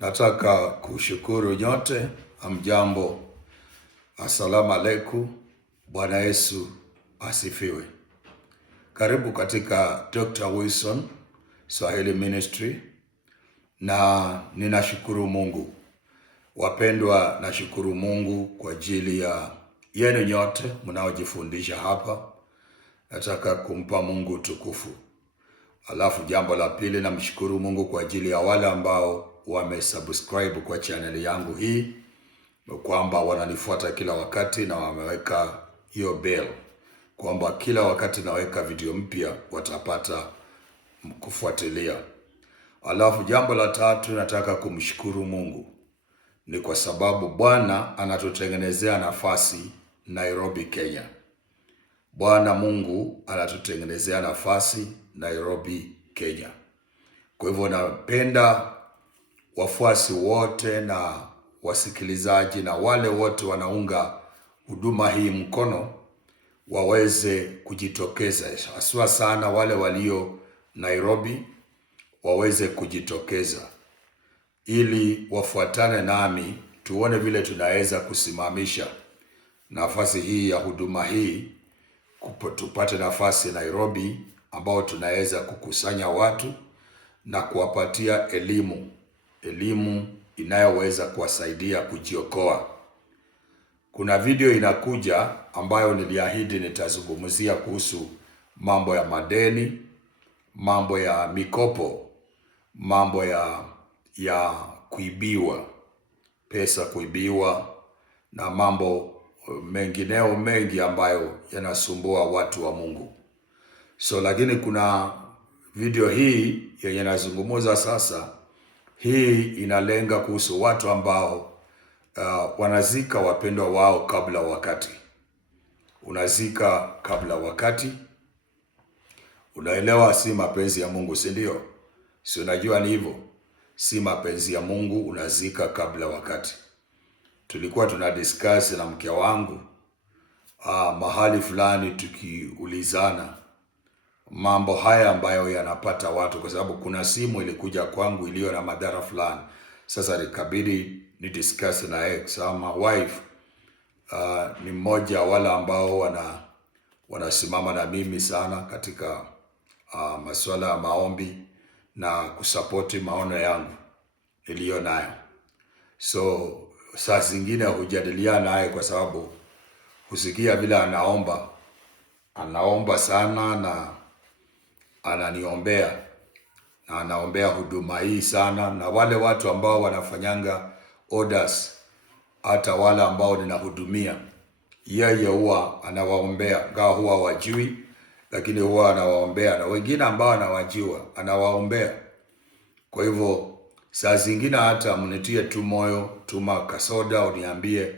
Nataka kushukuru nyote, hamjambo, asalamu alaikum, Bwana Yesu asifiwe. Karibu katika Dr. Wilson Swahili Ministry, na ninashukuru Mungu. Wapendwa, nashukuru Mungu kwa ajili ya yenu nyote mnaojifundisha hapa. Nataka kumpa Mungu tukufu. Alafu jambo la pili, namshukuru Mungu kwa ajili ya wale ambao wamesubscribe kwa channel yangu hii, kwamba wananifuata kila wakati na wameweka hiyo bell, kwamba kila wakati naweka video mpya watapata kufuatilia. Alafu jambo la tatu, nataka kumshukuru Mungu ni kwa sababu Bwana anatutengenezea nafasi Nairobi, Kenya. Bwana Mungu anatutengenezea nafasi Nairobi, Kenya. Kwa hivyo napenda wafuasi wote na wasikilizaji na wale wote wanaunga huduma hii mkono waweze kujitokeza, haswa sana wale walio Nairobi waweze kujitokeza ili wafuatane nami, tuone vile tunaweza kusimamisha nafasi hii ya huduma hii, tupate nafasi Nairobi ambao tunaweza kukusanya watu na kuwapatia elimu inayoweza kuwasaidia kujiokoa. Kuna video inakuja ambayo niliahidi nitazungumzia kuhusu mambo ya madeni, mambo ya mikopo, mambo ya kuibiwa, pesa kuibiwa na mambo mengineo mengi ambayo yanasumbua watu wa Mungu. Lakini kuna video hii yenye nazungumza sasa, hii inalenga kuhusu watu ambao wanazika wapendwa wao kabla wakati. Unazika kabla wakati, unaelewa, si mapenzi ya Mungu, si ndio? Si unajua ni hivyo, si mapenzi ya Mungu, unazika kabla wakati. Tulikuwa tunadiscuss na mke wangu mahali fulani, tukiulizana mambo haya ambayo yanapata watu, kwa sababu kuna simu ilikuja kwangu iliyo na madhara fulani. Sasa nikabidi ni discuss na ex ama wife. Ni mmoja wala ambao wanasimama na mimi sana katika masuala ya maombi na kusapoti maono yangu iliyo nayo. Saa zingine hujadiliana naye kwa sababu husikia vile anaomba sana na ananiombea na anaombea huduma hii sana, na wale watu ambao wanafanyanga orders, hata wale ambao ninahudumia, yeye huwa anawaombea, ingawa huwa wajui, lakini huwa anawaombea, na wengine ambao anawajua anawaombea. Kwa hivyo saa zingine hata mnitie tu moyo, tuma kasoda, uniambie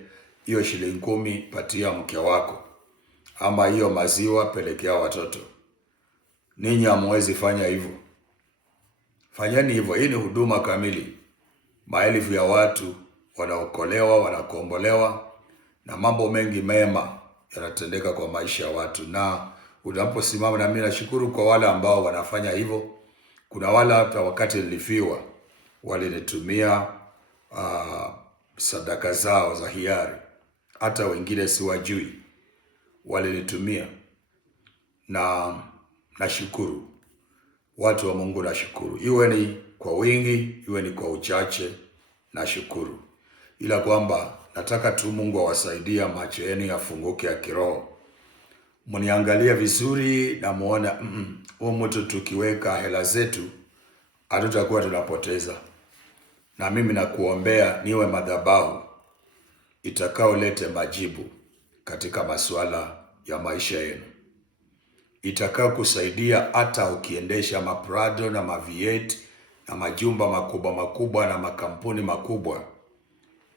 hiyo shilingi 10 patia mke wako, ama hiyo maziwa pelekea watoto. Ninyi hamwezi fanya hivyo. Fanyeni hivyo. Hii ni huduma kamili. Maelfu ya watu wanaokolewa, wanakombolewa, na mambo mengi mema yanatendeka kwa maisha ya watu. Na unaposimama, na mimi nashukuru kwa wale ambao wanafanya hivyo. Kuna wale hata wakati nilifiwa walinitumia sadaka zao za hiari, hata wengine siwajui walinitumia, na nashukuru. Watu wa Mungu, nashukuru. Iwe ni kwa wingi, iwe ni kwa uchache, nashukuru. Ila kwamba nataka tu Mungu awasaidia macho yenu yafunguke ya kiroho. Mniangalia vizuri na muone huyu mtu tukiweka hela zetu hatutakuwa tunapoteza. Na mimi nakuombea niwe madhabahu itakaolete majibu katika masuala ya maisha yenu, itakao kusaidia hata ukiendesha maprado na maviet na majumba makubwa makubwa na makampuni makubwa,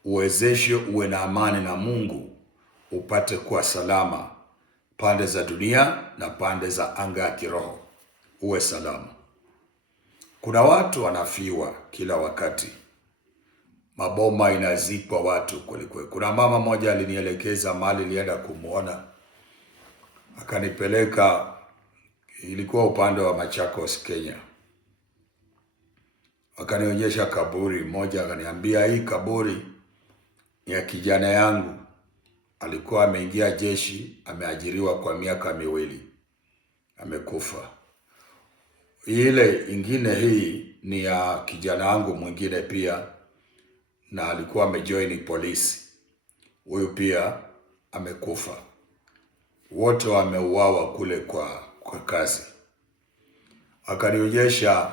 uwezeshe uwe na amani na Mungu, upate kuwa salama pande za dunia na pande za anga ya kiroho, uwe salama. Kuna watu wanafiwa kila wakati, maboma inazikwa watu kwelikweli. Kuna mama moja alinielekeza mahali nilienda kumuona, akanipeleka, ilikuwa upande wa Machakos, Kenya. Wakanionyesha kaburi moja, akaniambia hii kaburi ni ya kijana yangu, alikuwa ameingia jeshi, ameajiriwa kwa miaka 2, amekufa. Ile ingine hii ni ya kijana wangu mwingine pia, na alikuwa amejoin polisi, huyu pia amekufa. Wote wameuawa kule kwa kazi. Akanionyesha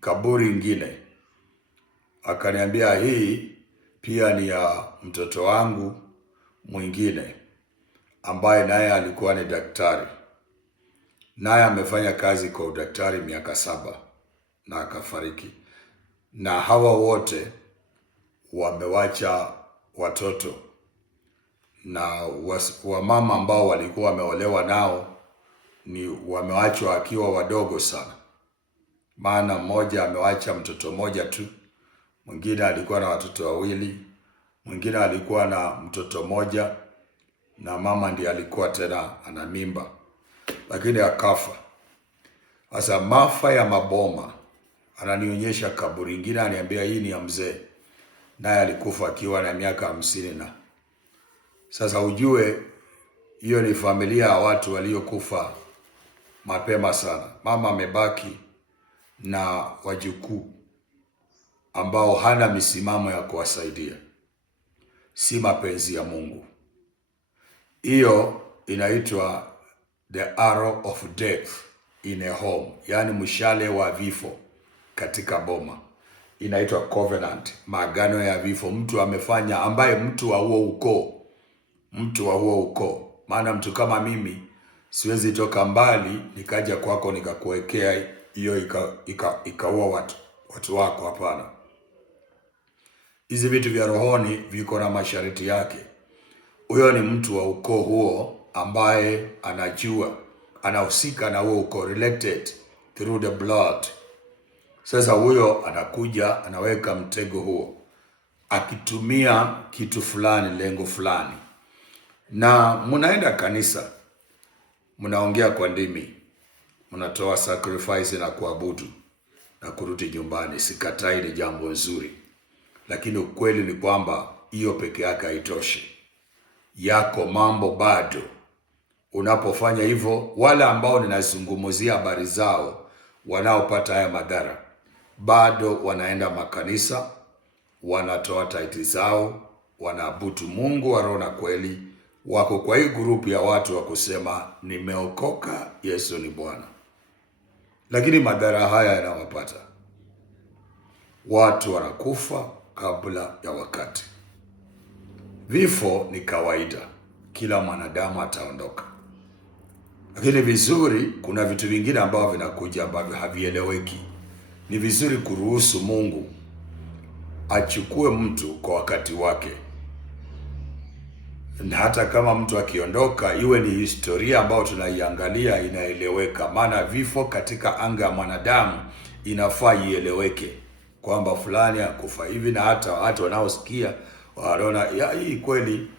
kaburi ingine, akaniambia hii pia ni ya mtoto wangu mwingine ambaye naye alikuwa ni daktari, naye amefanya kazi kwa udaktari miaka 7 na akafariki. Na hawa wote wamewacha watoto, na wamama ambao walikuwa wameolewa nao ni wamewachwa akiwa wadogo sana. Maana mmoja amewacha mtoto mmoja tu, mwingine alikuwa na watoto 2, mwingine alikuwa na mtoto mmoja, na mama ndiye alikuwa tena ana mimba, lakini akafa. Sasa maafa ya maboma. Ananionyesha kaburi ingine, ananiambia hii ni ya mzee, naye alikufa akiwa na miaka 50 na. Sasa ujue hiyo ni familia ya watu waliokufa mapema sana. Mama amebaki na wajukuu ambao hana misimamo ya kuwasaidia. Si mapenzi ya Mungu. Hiyo inaitwa the arrow of death in a home, yani mshale wa vifo katika boma. Inaitwa covenant, maagano ya vifo. Mtu amefanya, ambaye mtu wa huo ukoo. Maana mtu kama mimi siwezi toka mbali nikaja kwako nikakuwekea hiyo ikaua watu wako, hapana. Hizi vitu vya rohoni viko na masharti yake. Huyo ni mtu wa ukoo huo ambaye anajua, anahusika na huo ukoo, related through the blood. Sasa huyo anakuja anaweka mtego huo akitumia kitu fulani, lengo fulani. Na mnaenda kanisa, mnaongea kwa ndimi, mnatoa sacrifice na kuabudu na kurudi nyumbani. Sikatai, ni jambo nzuri, lakini ukweli ni kwamba hiyo peke yake haitoshi. Yako mambo bado. Unapofanya hivyo, wale ambao ninazungumzia habari zao wanaopata haya madhara, bado wanaenda makanisa, wanatoa taiti zao, wanaabudu Mungu wa roho na kweli, wako kwa hii grupu ya watu wa kusema nimeokoka, Yesu ni Bwana. Lakini madhara haya yanawapata. Watu wanakufa kabla ya wakati. Vifo ni kawaida, kila mwanadamu ataondoka. Lakini vizuri, kuna vitu vingine ambavyo vinakuja ambavyo havieleweki. Ni vizuri kuruhusu Mungu achukue mtu kwa wakati wake. Na hata kama mtu akiondoka, iwe ni historia ambayo tunaiangalia inaeleweka. Maana vifo katika anga ya mwanadamu inafaa ieleweke kwamba fulani akufa hivi, na hata watu wanaosikia wanaona hii kweli,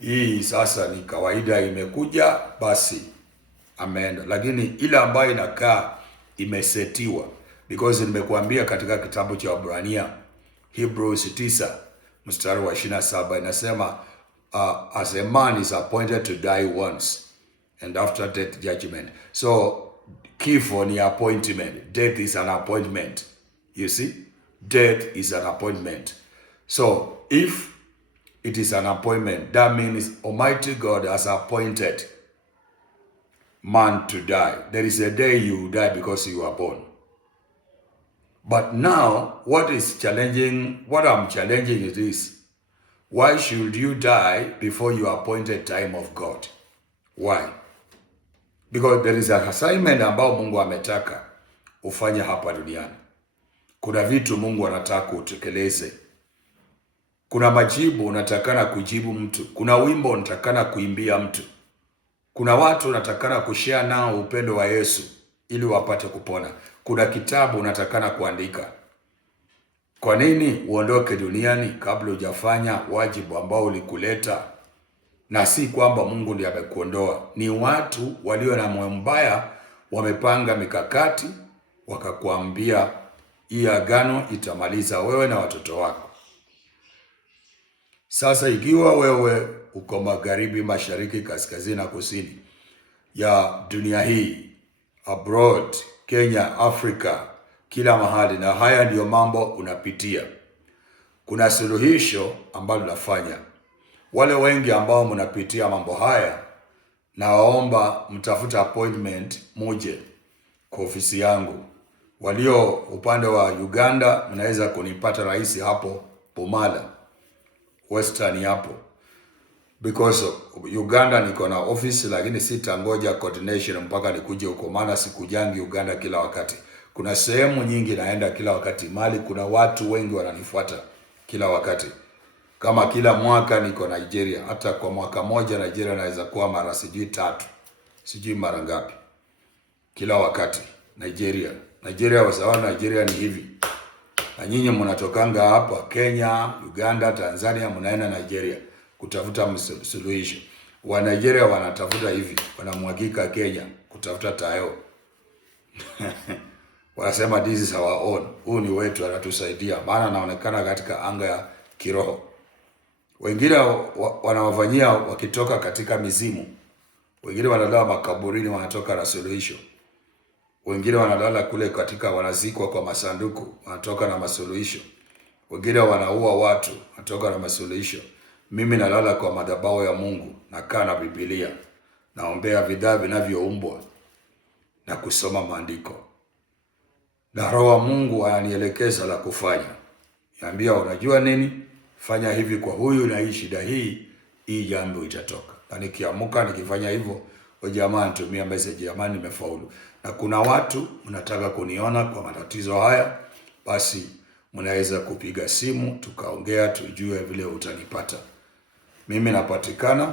hii sasa ni kawaida, imekuja basi ameenda. Lakini ile ambayo inakaa imesetiwa, because nimekuambia katika kitabu cha Waebrania, Hebrews 9 mstari wa 27 inasema as a man is appointed to die once and after death judgment. So kifo ni appointment, death is an appointment. You see, death is an appointment. So if it is an appointment, that means Almighty God has appointed man to die. There is a day you die because you are born. But now, what I'm challenging is this. Why should you die before your appointed time of God? Why? Because there is an assignment ambao Mungu ametaka ufanye hapa duniani. Kuna vitu Mungu anataka utekeleze. Kuna majibu unatakana kujibu mtu. Kuna wimbo unatakana kuimbia mtu. Kuna watu unatakana kushare nao upendo wa Yesu ili wapate kupona. Kuna kitabu unatakana kuandika. Kwa nini uondoke duniani kabla hujafanya wajibu ambao ulikuleta? Na si kwamba Mungu ndiye amekuondoa. Ni watu walio na moyo mbaya wamepanga mikakati wakakuambia hii agano itamaliza wewe na watoto wako. Sasa ikiwa wewe uko magharibi, mashariki, kaskazini na kusini ya dunia hii, abroad, Kenya, Afrika, kila mahali, na haya ndiyo mambo unapitia, kuna suluhisho ambalo nafanya. Wale wengi ambao mnapitia mambo haya, nawaomba mtafuta appointment muje kwa ofisi yangu. Walio upande wa Uganda mnaweza kunipata rahisi hapo Bomala Western hapo, because Uganda niko na office, lakini sitangoja coordination mpaka nikuje huko, maana sikujangi Uganda kila wakati. Kuna sehemu nyingi naenda kila wakati, mali kuna watu wengi wananifuata kila wakati. Kama kila mwaka niko Nigeria, hata kwa mwaka moja Nigeria naweza kuwa mara sijui 3, sijui mara ngapi, kila wakati Nigeria. Kwa sababu Nigeria ni hivi, na nyinyi mnatokanga hapa Kenya, Uganda, Tanzania, mnaenda Nigeria kutafuta suluhisho. Wa Nigeria wanatafuta hivi, wanamwagika Kenya kutafuta tayo. Wanasema this is our own, huu ni wetu, anatusaidia, maana anaonekana katika anga ya kiroho. Wengine wanawafanyia wakitoka katika mizimu, wengine wanalala makaburini, wanatoka na suluhisho. Wengine wanalala kule katika, wanazikwa kwa masanduku, wanatoka na masuluhisho. Wengine wanaua watu, wanatoka na masuluhisho. Mimi nalala kwa madhabahu ya Mungu, nakaa na Biblia, naombea vidhaa vinavyoumbwa na kusoma maandiko, na Roho wa Mungu ananielekeza la kufanya. Niambia, unajua nini? Fanya hivi kwa huyu na hii shida hii jambo itatoka. Na nikiamuka nikifanya hivyo, jamaa anatumia message, jamani nimefaulu. Na kuna watu mnataka kuniona kwa matatizo haya, basi mnaweza kupiga simu tukaongea, tujue vile utanipata. Mimi napatikana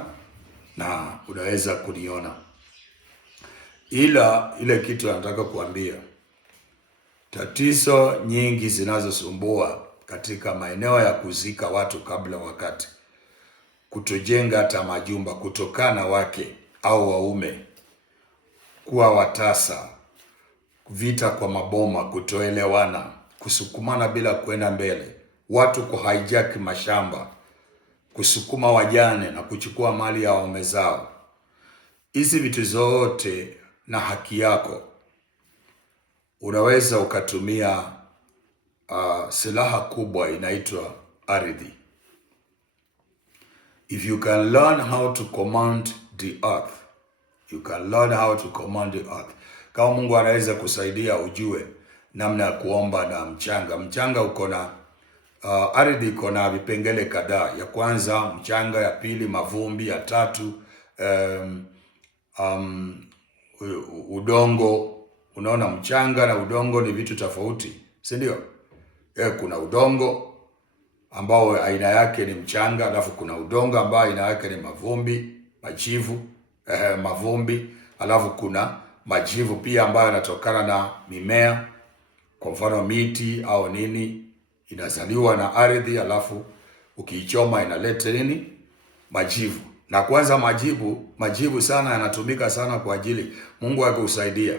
na unaweza kuniona. Ile kitu nataka kuambia, tatizo nyingi zinazosumbua katika maeneo ya kuzika watu kabla wakati, kutojenga hata majumba, kutokana wake au waume, kuwa watasa, vita kwa maboma, kutoelewana, kusukumana bila kwenda mbele, watu kuhijack mashamba, kusukuma wajane na kuchukua mali ya waume zao. Hizi vitu zote na haki yako, unaweza ukatumia silaha kubwa inaitwa ardhi. If you can learn how to command the earth, you can learn how to command the earth. Kama Mungu anaweza kusaidia ujue namna ya kuomba na mchanga. Mchanga uko na ardhi iko na vipengele kadhaa. Ya kwanza mchanga, ya pili mavumbi, ya tatu udongo. Unaona, mchanga na udongo ni vitu tofauti, si ndio? Kuna udongo ambao aina yake ni mchanga, alafu kuna udongo ambao aina yake ni mavumbi, majivu, mavumbi, alafu kuna majivu pia ambayo yanatokana na mimea. Kwa mfano miti au nini inazaliwa na ardhi, alafu ukiichoma inaleta nini? Majivu. Na kwanza majivu sana yanatumika sana kwa ajili, Mungu akusaidia.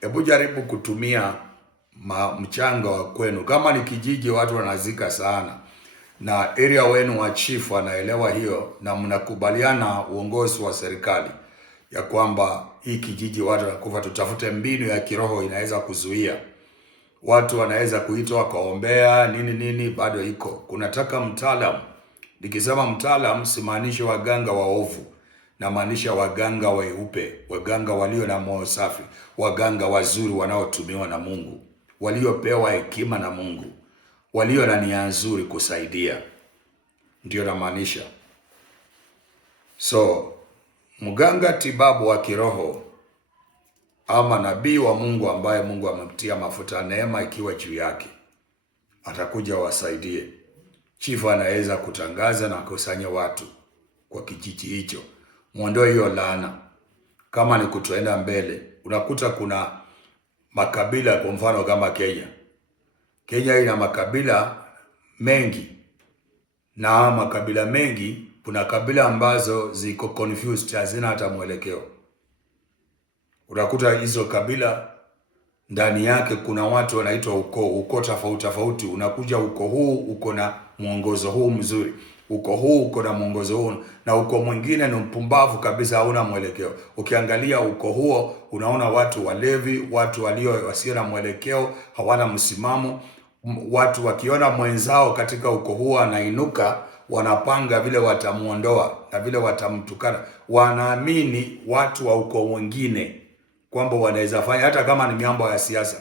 Hebu jaribu kutumia mchanga wa kwenu. Kama ni kijiji watu wanazika sana, na area wenu wa chief anaelewa hiyo, na mnakubaliana uongozi wa serikali ya kwamba hii kijiji watu wanakufa, tutafute mbinu ya kiroho inaweza kuzuia. Watu wanaweza kuitwa kaombea nini, bado iko. Kunataka mtaalamu. Nikisema mtaalamu simaanishi waganga waovu, na maanisha waganga weupe, waganga walio na moyo safi, waganga wazuri wanaotumiwa na Mungu, waliopewa hekima na Mungu, walio na nia nzuri kusaidia. Ndio namaanisha. So mganga tibabu wa kiroho ama nabii wa Mungu ambaye Mungu amemtia mafuta neema ikiwa juu yake, atakuja wasaidie. Chifu anaweza kutangaza na kusanya watu kwa kijiji hicho, muondoe hiyo laana. Kama ni kutoenda mbele, unakuta kuna makabila, kwa mfano kama Kenya ina makabila mengi, na makabila mengi, kuna kabila ambazo ziko confused, hazina hata mwelekeo. Unakuta hizo kabila ndani yake kuna watu wanaitwa ukoo tofauti tofauti. Unakuja ukoo huu uko na mwongozo huu mzuri, ukoo huu uko na mwongozo huu, na ukoo mwingine ni mpumbavu kabisa, hauna mwelekeo. Ukiangalia ukoo huo unaona watu walevi, watu wasio na mwelekeo, hawana msimamo. Watu wakiona mwenzao katika ukoo huo anainuka, wanapanga vile watamuondoa na vile watamtukana. Wanaamini watu wa ukoo mwingine kwamba wanaweza fanya, hata kama ni mambo ya siasa,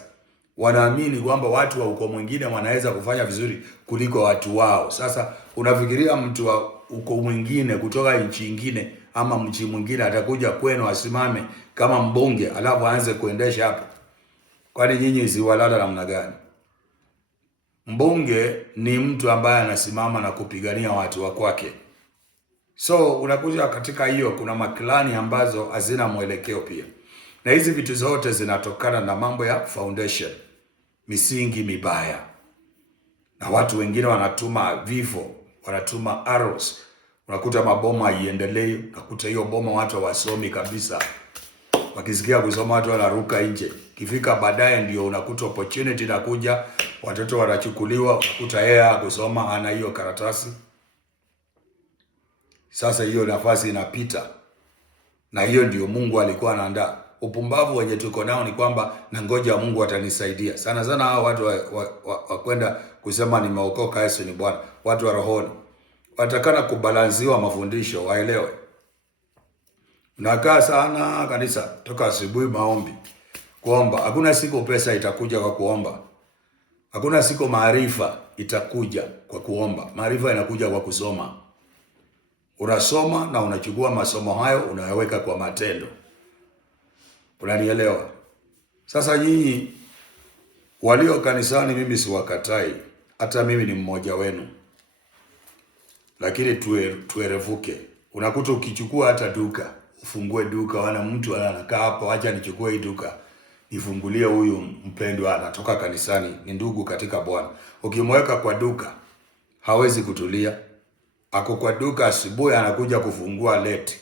wanaamini kwamba watu wa ukoo mwingine wanaweza kufanya vizuri kuliko watu wao. Sasa unafikiria mtu wa ukoo mwingine kutoka nchi nyingine ama mji mwingine atakuja kwenu asimame kama mbunge alafu aanze kuendesha hapo? Kwani nyinyi ziwalala namna gani? Mbunge ni mtu ambaye anasimama na kupigania watu wa kwake. So unakuja katika hiyo, kuna maklani ambazo hazina mwelekeo pia, na hizi vitu zote zinatokana na mambo ya foundation, misingi mibaya, na watu wengine wanatuma vifo, wanatuma arrows. Unakuta maboma haiendelei, unakuta hiyo boma watu hawasomi kabisa, wakisikia kusoma watu wanaruka nje. Kifika baadaye ndio unakuta opportunity inakuja, watoto wanachukuliwa, unakuta yeye kusoma ana hiyo karatasi. Sasa hiyo nafasi inapita, na hiyo ndio Mungu alikuwa anaandaa. Upumbavu wenye tuko nao ni kwamba na ngoja Mungu atanisaidia. Sana sana hao watu wa kwenda kusema nimeokoka, Yesu ni Bwana, watu wa rohoni watakana kubalansiwa mafundisho, waelewe. Unakaa sana kanisa toka asubuhi maombi, kuomba. Hakuna siku pesa itakuja kwa kuomba. Hakuna siku maarifa itakuja kwa kuomba. Maarifa inakuja kwa kusoma. Unasoma na unachukua masomo hayo unayaweka kwa matendo. Unanielewa? Sasa nyinyi walio kanisani, mimi siwakatai, hata mimi ni mmoja wenu, lakini tuerevuke. Unakuta ukichukua hata duka, ufungue duka, wana mtu anakaa hapa, acha nichukue hii duka nifungulie huyu mpendwa anatoka kanisani, ni ndugu katika Bwana. Ukimweka kwa duka hawezi kutulia. Ako kwa duka asubuhi, anakuja kufungua late,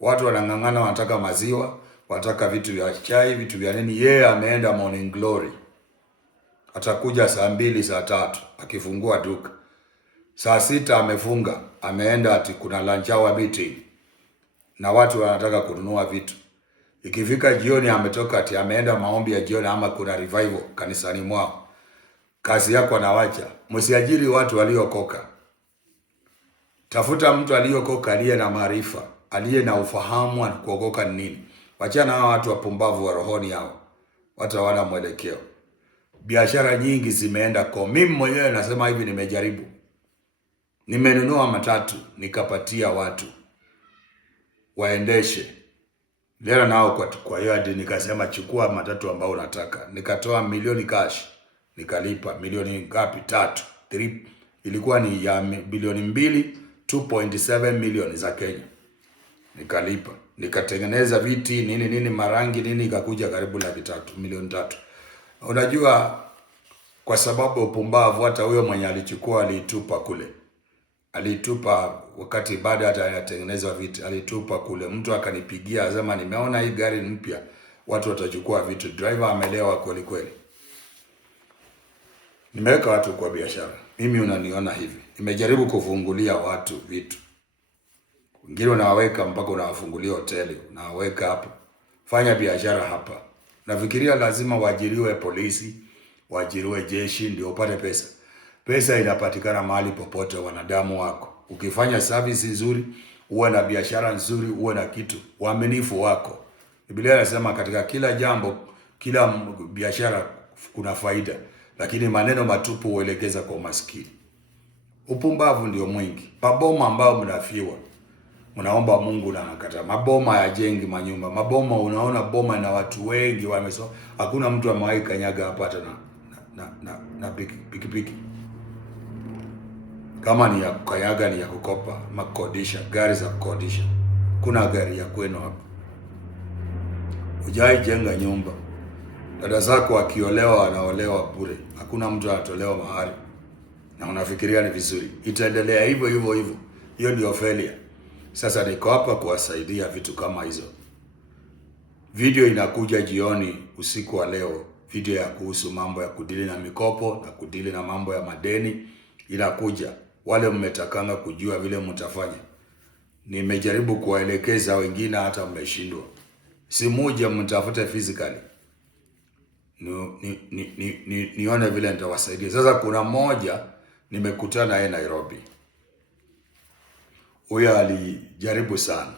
watu wanang'ang'ana, wanataka maziwa, wanataka vitu vya chai, vitu vya nini. Yeye ameenda morning glory, atakuja saa 2 saa 3 akifungua duka. Saa 6 amefunga, ameenda ati kuna lunch hour meeting na watu wanataka kununua vitu. Ikifika jioni ametoka ati ameenda maombi ya jioni ama kuna revival kanisani mwao. Kazi yako anawacha. Msiajiri watu waliokoka. Tafuta mtu aliyokoka, aliye na maarifa, aliye na ufahamu wa kuokoka ni nini. Wachana na watu wapumbavu wa rohoni hao. Watu hawana mwelekeo. Biashara nyingi zimeenda kwa. Mimi mwenyewe nasema hivi, nimejaribu. Nimenunua matatu nikapatia watu waendeshe. Leo nao kwa yadi nikasema chukua matatu ambao unataka. Nikatoa milioni cash. Nikalipa milioni ngapi? 3 ilikuwa ni ya bilioni 2.7 milioni za Kenya. Nikalipa. Nikatengeneza viti nini marangi nini, ikakuja karibu 3 milioni 3. Unajua, kwa sababu upumbavu, hata huyo mwenye alichukua alitupa kule. Alitupa wakati baada hata anatengeneza viti, alitupa kule. Mtu akanipigia asema nimeona hii gari mpya, watu watachukua vitu. Driver amelewa kweli kweli. Nimeweka watu kwa biashara. Mimi unaniona hivi. Nimejaribu kufungulia watu vitu. Wengine unawaweka mpaka unawafungulia hoteli, unawaweka hapo. Fanya biashara hapa. Nafikiria lazima waajiriwe polisi, waajiriwe jeshi ndio upate pesa. Pesa inapatikana mahali popote, wanadamu wako. Ukifanya service nzuri, uwe na biashara nzuri, uwe na kitu, uaminifu wako. Biblia inasema katika kila jambo, kila biashara kuna faida, lakini maneno matupu huelekeza kwa umaskini. Upumbavu ndio mwingi. Maboma ambao mnafiwa, mnaomba Mungu na anakataa. Maboma yajengi manyumba. Maboma, unaona boma na watu wengi wamesoma. Hakuna mtu amewahi kanyaga hapa hata na pikipiki. Kama ni ya kukanyaga ni ya kukopa, makodisha, gari za kukodisha. Kuna gari ya kwenu hapa. Hujai jenga nyumba. Dada zako wakiolewa wanaolewa bure. Hakuna mtu anatolewa mahari. Na unafikiria ni vizuri. Itaendelea hivyo hivyo hivyo. Hiyo ndio failure. Sasa niko hapa kuwasaidia vitu kama hizo. Video inakuja jioni usiku wa leo video ya kuhusu mambo ya kudili na mikopo na kudili na mambo ya madeni inakuja. Wale mmetakanga kujua vile mtafanya, nimejaribu kuwaelekeza wengine, hata mmeshindwa. Si muje mtafute physically nione vile nitawasaidia. Sasa kuna mmoja nimekutana naye Nairobi. Huyo alijaribu sana,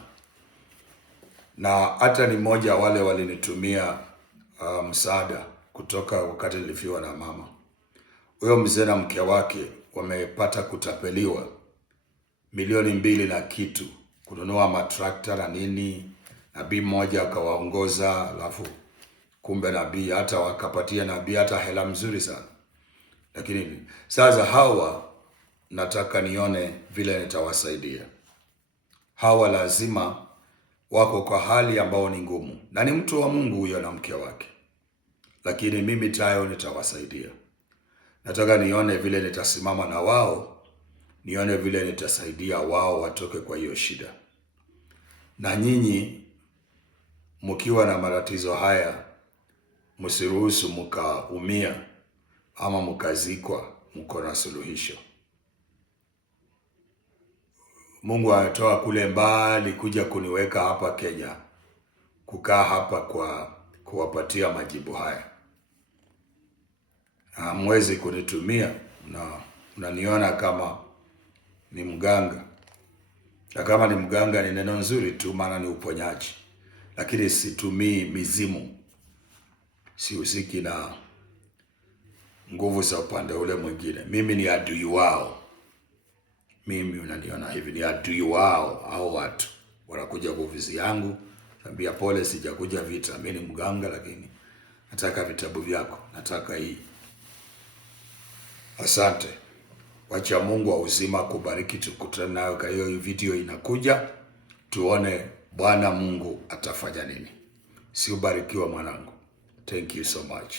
na hata ni mmoja wale walinitumia msaada kutoka wakati nilifiwa na mama. Huyo mzee na mke wake wamepata kutapeliwa milioni 2 na kitu kununua matrakta na nini, nabii mmoja akawaongoza, alafu kumbe nabii hata wakapatia nabii hata hela mzuri sana. Lakini sasa hawa nataka nione vile nitawasaidia. Hawa lazima wako kwa hali ambao ni ngumu, na ni mtu wa Mungu huyo na mke wake, lakini mimi tayo nitawasaidia. Nataka nione vile nitasimama na wao, nione vile nitasaidia wao watoke kwa hiyo shida. Na nyinyi mkiwa na matatizo haya, msiruhusu mkaumia ama mkazikwa, mko na suluhisho. Mungu anatoa kule mbali kuja kuniweka hapa Kenya, kukaa hapa kwa kuwapatia majibu haya. Hamwezi kunitumia na mnaniona kama ni mganga, na kama ni mganga ni neno nzuri tu, maana ni uponyaji, lakini situmii mizimu, sihusiki na nguvu za upande ule mwingine. Mimi ni adui wao. Mimi unaniona hivi, ni adui wao. Hao watu wanakuja kwa ofisi yangu, naambia pole, sijakuja vita, mimi ni mganga, lakini nataka vitabu vyako, nataka hii. Asante. Wacha Mungu wa uzima kubariki. Tukutane nayo kwa hiyo video inakuja, tuone Bwana Mungu atafanya nini. Si ubarikiwa mwanangu. Thank you so much.